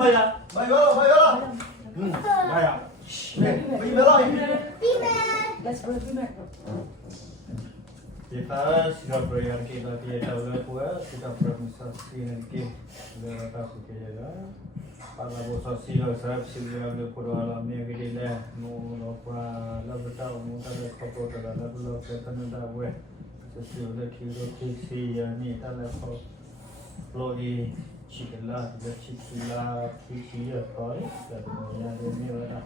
Bay đó. Bay à? Bay đó. Let's go to Mac. Kita sudah beryang kita tiada ulah sudah bermusasi nanti berapa sukses ya. Pada musasi lah serap siapa yang berdoa alam yang kita dah mau apa lah betul mau tak ada kapal tak ada lah kita nak buat sesuatu lah kira kisi ni tak ada kapal lori ciklah ciklah kisi ya kau ni yang ni ada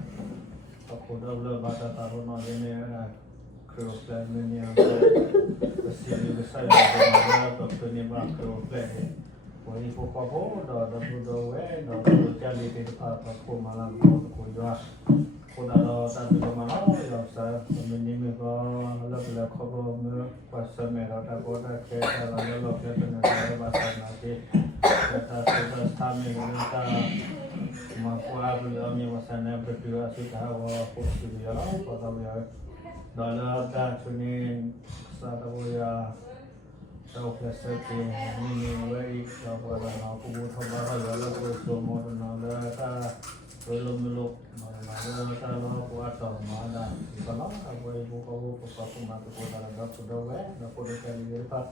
kapal dah belah bata tahun ni ada Keroplan ni yang bersih besar yang doktor ni mak keroplan. Wali pokok dah budo dah jadi di depan aku malam aku jual. Aku dah tak ada malam dah saya ini mereka lebih kau pasal mereka tak boleh kerja lalu lebih benar pasal nanti kita sudah kami kita mampu ambil masalah berdua sudah awak posisi ya pada ya. Dalam dah tunin satu ya tahu kesekian ini baik apa dah aku buat apa dalam semua dalam dah belum meluk dalam kalau buat mana kalau aku ibu kau aku mati kau dalam dah sudah dah sudah kali lepas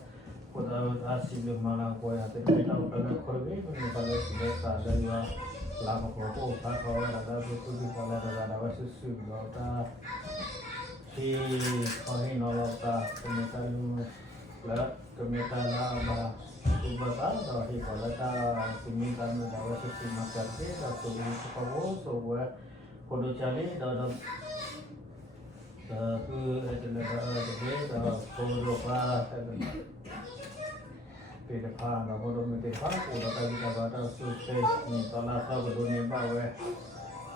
kau dah asyik mana kau ya tapi kalau kalau korbi ini kalau sudah ada ya lama kau kau ada betul di kalau ada sesuatu dah si kau ni nolok tak kemudian lah kemudian lah ubatan dah si kalau tak kemudian dah sesuatu macam tu dah tu kau buat kau cari dah tu adalah dah kau lupa depan dah kau depan kau dah tadi dah ada sukses ni kalau tak berdunia bawa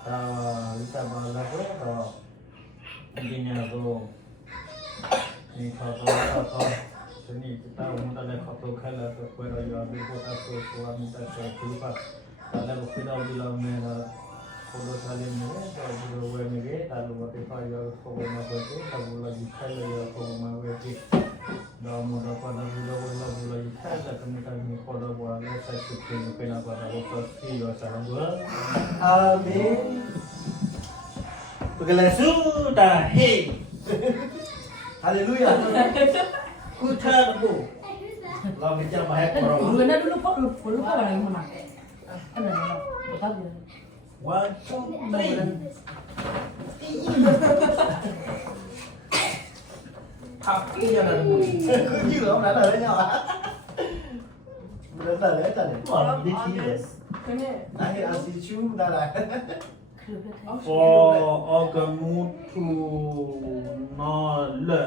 dah kita bawa dah intinya tu ni kau seni kita umumnya le kau kalau tu pada yang kita suami kita lupa kalau kita bilang mereka kalau saling mereka kalau buat mereka lalu kita ya kau nak betul kalau lagi kalau ya kau mau betul dah mudah pada bulan lagi kalau kemudian ni kalau buat saya fikir kenapa ada sosial salam bulan Amin. Begala sudah hey Haleluya. kutar bu lo bicara banyak orang Gimana dulu Pak? Lupa orang yang mana? Ada nama. Betul ya. 1 2 3 thập cái giờ này Cứ như là ông đã lời đấy nhau hả? Mình đã lời đấy trời. Còn đi khí rồi. Nãy ăn xì chú đã lại. Ogamutu no le.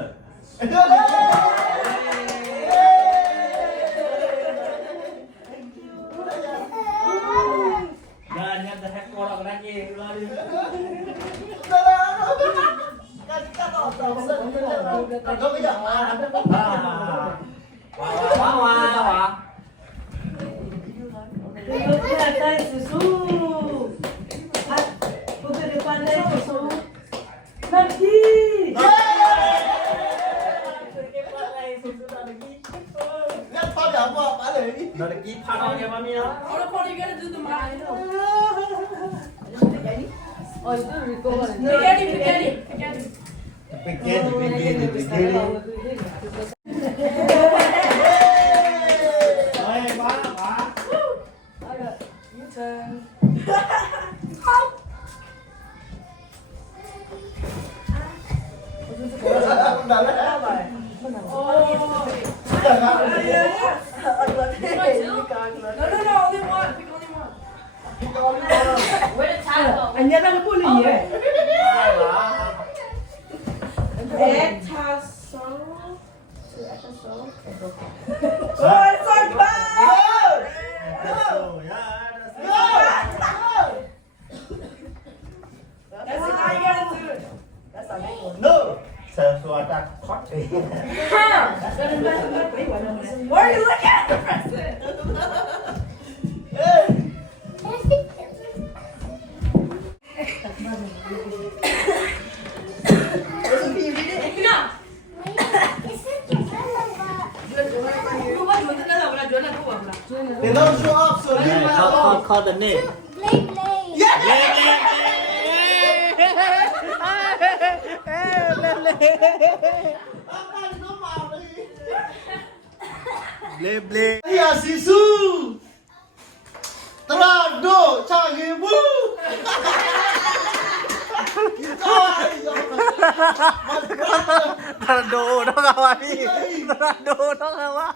Jangan nyata hack orang lagi. Lagi panah yang mami ya. What are you gonna do tomorrow? Oh, itu Rico. Pequeno. Oi, ba. You turn. Udah lah. No, only one. Pick only one. Where the towel? Anh nhớ đang buồn gì vậy? Ôi, sao ba? That's what I gotta do. That's our next one. No. Sesuatu hot. Where are you looking at the president? They don't show up, so leave them alone. Call the name. Bleh. Ya sisu. Terado canggihmu. Terado dong kawan ni. Terado dong kawan.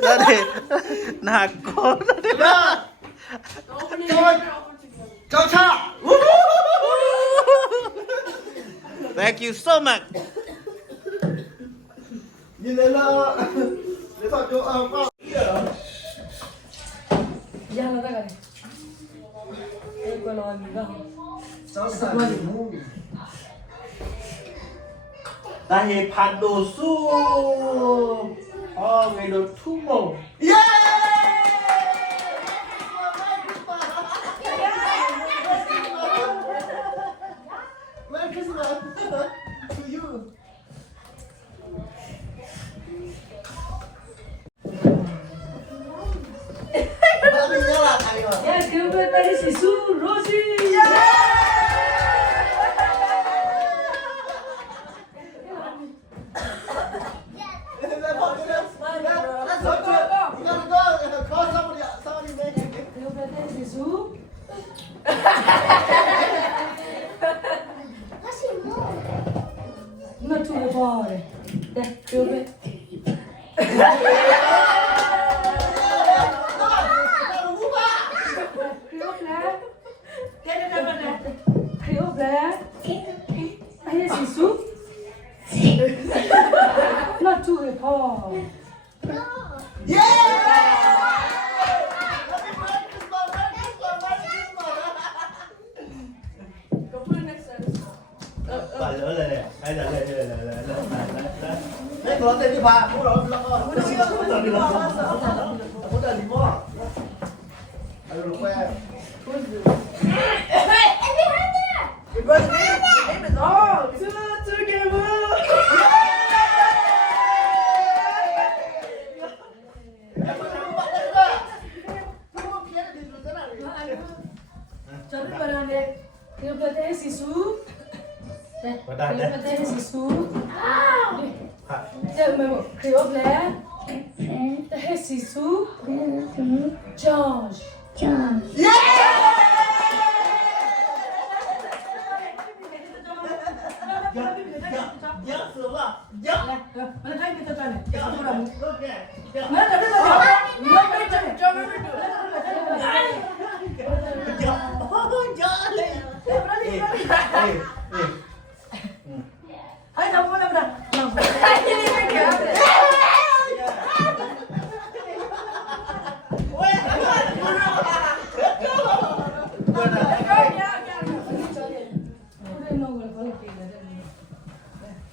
Tadi nakut tadi. Chào chào. Thank you so much. Nhìn này là để tạo cho vào. Jangan kata kan. Kalau ni dah. Sao sao mu. Dahi pando su. Oh, ngày đồ thu màu. Merry Christmas to you. Ya, kita tadi sisu Rosi. Kita tadi sisu. Not too far. Dah, kita. Ayah sisu. Not too far. Bà lỡ lên nè, hay là lên. Đấy có tên đi bà, mua rồi lo. Muốn đi mua. Ayo lu quay. Tapi pada dia, kita tadi sisu. Kita tadi sisu. Dia memang kriop lah. Tadi sisu. George. Dạ sửa là. Dạ. Mana tadi kita tadi? Dạ. Ok. Mana tadi tadi? Mana tadi tadi? Ay, kamu mana benar?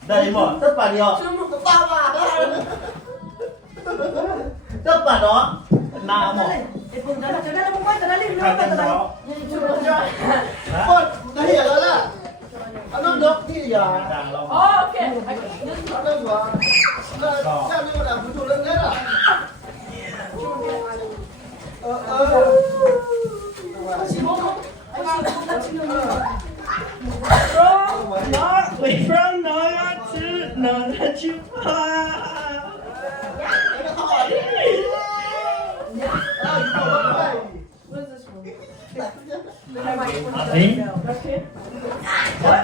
Đây mà, tất bà đi ạ. Tất bà đó. Nào mà. Con, nó hiểu rồi đó. Nó được thì giờ. Oh, okay. Nó được rồi. Nó xem như là phụ lên hết à. From north to north to far. What is this one? I think. What?